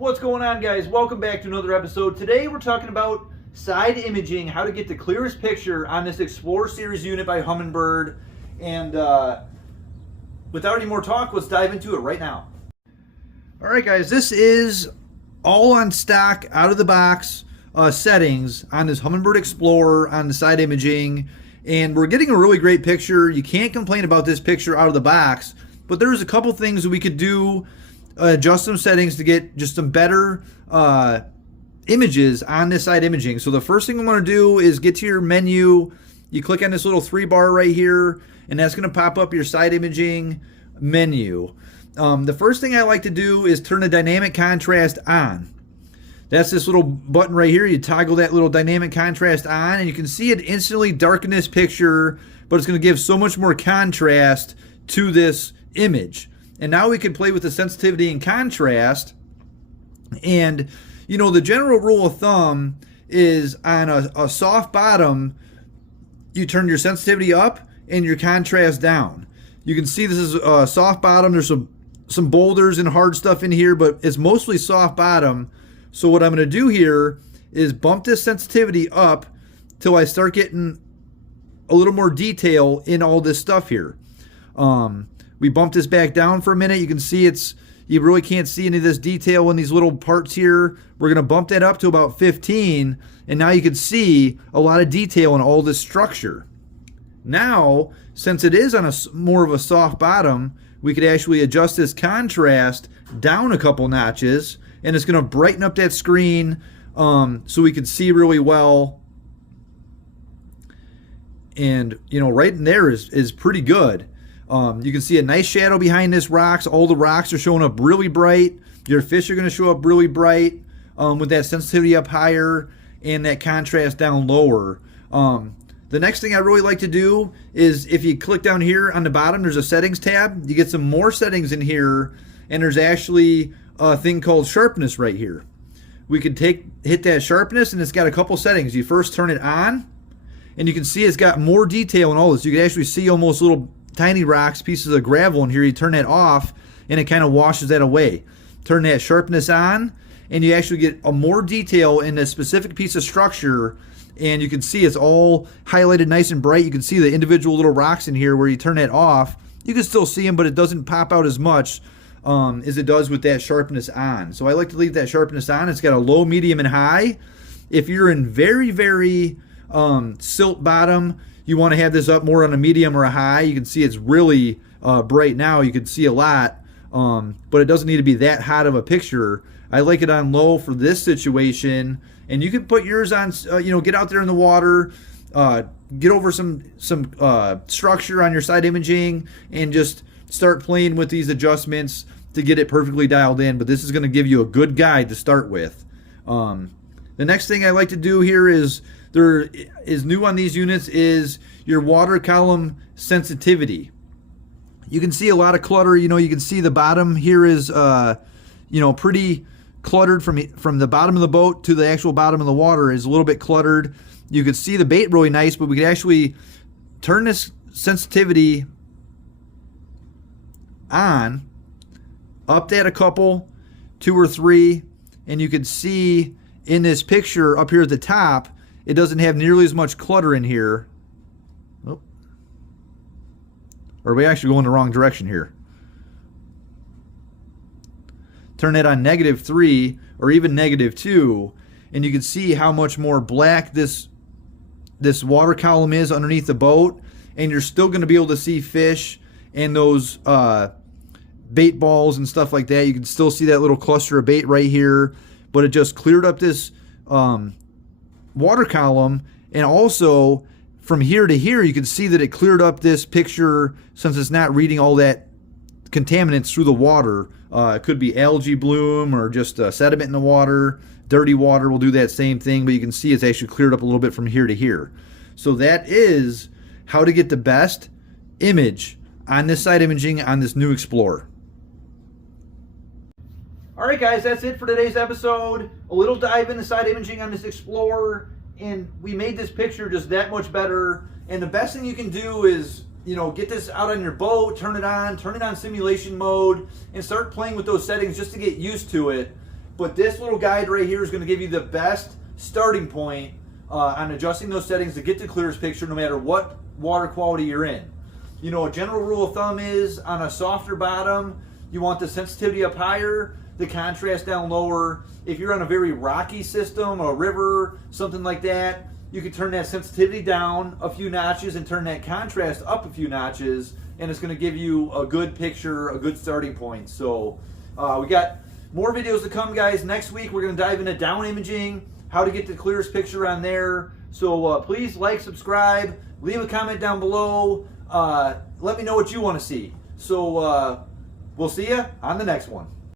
What's going on, guys? Welcome back to another episode. Today we're talking about side imaging, how to get the clearest picture on this Xplore series unit by Humminbird. And without any more talk, let's dive into it right now. Alright guys, this is all on stock, out of the box settings on this Humminbird Xplore on the side imaging. And we're getting a really great picture. You can't complain about this picture out of the box, but there's a couple things that we could do, adjust some settings to get just some better images on this side imaging. So the first thing we want to do is get to your menu. You click on this little 3-bar right here, and that's going to pop up your side imaging menu. The first thing I like to do is turn the dynamic contrast on. That's this little button right here. You toggle that little dynamic contrast on, and you can see it instantly darken this picture, but it's going to give so much more contrast to this image. And now we can play with the sensitivity and contrast. And, you know, the general rule of thumb is on a soft bottom, you turn your sensitivity up and your contrast down. You can see this is a soft bottom. There's some boulders and hard stuff in here, but it's mostly soft bottom. So what I'm going to do here is bump this sensitivity up till I start getting a little more detail in all this stuff here. We bump this back down for a minute. You can see you really can't see any of this detail in these little parts here. We're going to bump that up to about 15, and now you can see a lot of detail in all this structure. Now, since it is on more of a soft bottom, we could actually adjust this contrast down a couple notches, and it's going to brighten up that screen so we can see really well. And, you know, right in there is pretty good. You can see a nice shadow behind this rocks. All the rocks are showing up really bright. Your fish are going to show up really bright with that sensitivity up higher and that contrast down lower. The next thing I really like to do is if you click down here on the bottom, there's a settings tab. You get some more settings in here, and there's actually a thing called sharpness right here. We could hit that sharpness, and it's got a couple settings. You first turn it on, and you can see it's got more detail in all this. You can actually see almost little tiny rocks, pieces of gravel in here. You turn that off, and it kind of washes that away. Turn that sharpness on, and you actually get a more detail in a specific piece of structure. And you can see it's all highlighted nice and bright. You can see the individual little rocks in here. Where you turn that off, you can still see them, but it doesn't pop out as much as it does with that sharpness on. So I like to leave that sharpness on. It's got a low, medium, and high. If you're in very, very silt bottom, you want to have this up more on a medium or a high. You can see it's really bright now. You can see a lot, but it doesn't need to be that hot of a picture. I like it on low for this situation. And you can put yours on, you know, get out there in the water, get over some structure on your side imaging, and just start playing with these adjustments to get it perfectly dialed in. But this is going to give you a good guide to start with. The next thing I like to do here is, there is new on these units, is your water column sensitivity. You can see a lot of clutter. You know, you can see the bottom here is, you know, pretty cluttered from the bottom of the boat to the actual bottom of the water is a little bit cluttered. You could see the bait really nice, but we could actually turn this sensitivity on, up that a couple, 2 or 3, and you could see in this picture up here at the top, it doesn't have nearly as much clutter in here. Oh. Or are we actually going the wrong direction here? Turn it on -3 or even -2, and you can see how much more black this water column is underneath the boat, and you're still going to be able to see fish and those bait balls and stuff like that. You can still see that little cluster of bait right here, but it just cleared up this water column. And also from here to here, you can see that it cleared up this picture since it's not reading all that contaminants through the water. It could be algae bloom or just sediment in the water. Dirty water will do that same thing, but you can see it's actually cleared up a little bit from here to here. So that is how to get the best image on this side imaging on this new Xplore. Alright guys, that's it for today's episode. A little dive into side imaging on this Xplore, and we made this picture just that much better. And the best thing you can do is, you know, get this out on your boat, turn it on simulation mode, and start playing with those settings just to get used to it. But this little guide right here is going to give you the best starting point on adjusting those settings to get the clearest picture no matter what water quality you're in. You know, a general rule of thumb is on a softer bottom, you want the sensitivity up higher, the contrast down lower. If you're on a very rocky system, a river, something like that, you can turn that sensitivity down a few notches and turn that contrast up a few notches, and it's going to give you a good picture, a good starting point. So we got more videos to come, guys. Next week we're going to dive into down imaging, how to get the clearest picture on there. So please like, subscribe, leave a comment down below. Let me know what you want to see. So we'll see you on the next one.